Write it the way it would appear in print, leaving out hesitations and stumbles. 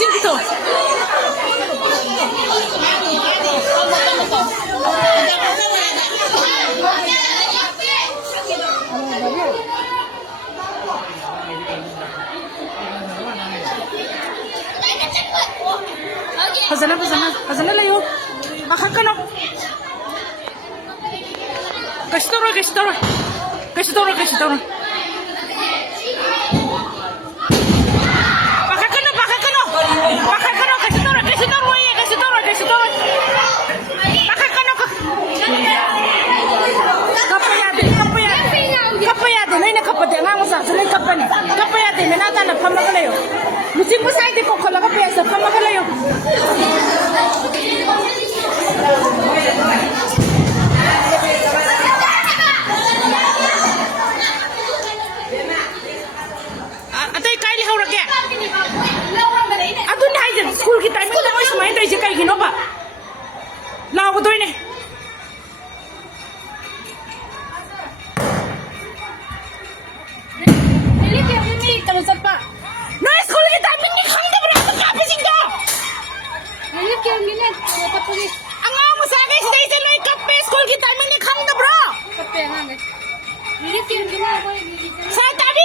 Musim dito. Pasana layo. Makan ka na. Kasitoro. Kapayade, may nakapade nga mo sa sulay kapani. Kapayade, nanata na pamagalayo. Musim mo sa hindi ko kala kapayasa pamagalayo. Atay kaili hawrag ya. Adun na hayan school kita min na mas main tayo kay ginoba. Lawa ko doy ne. Kalau siapa? Nah, sekolah kita ini kamu dah berapa kali sih dah? Ini kyang gini, apa tuh ni? Angah musaga sudah isi lagi kape sekolah kita ini kamu dah berapa? Kape nang? Ini kyang gini apa ini? Saya tadi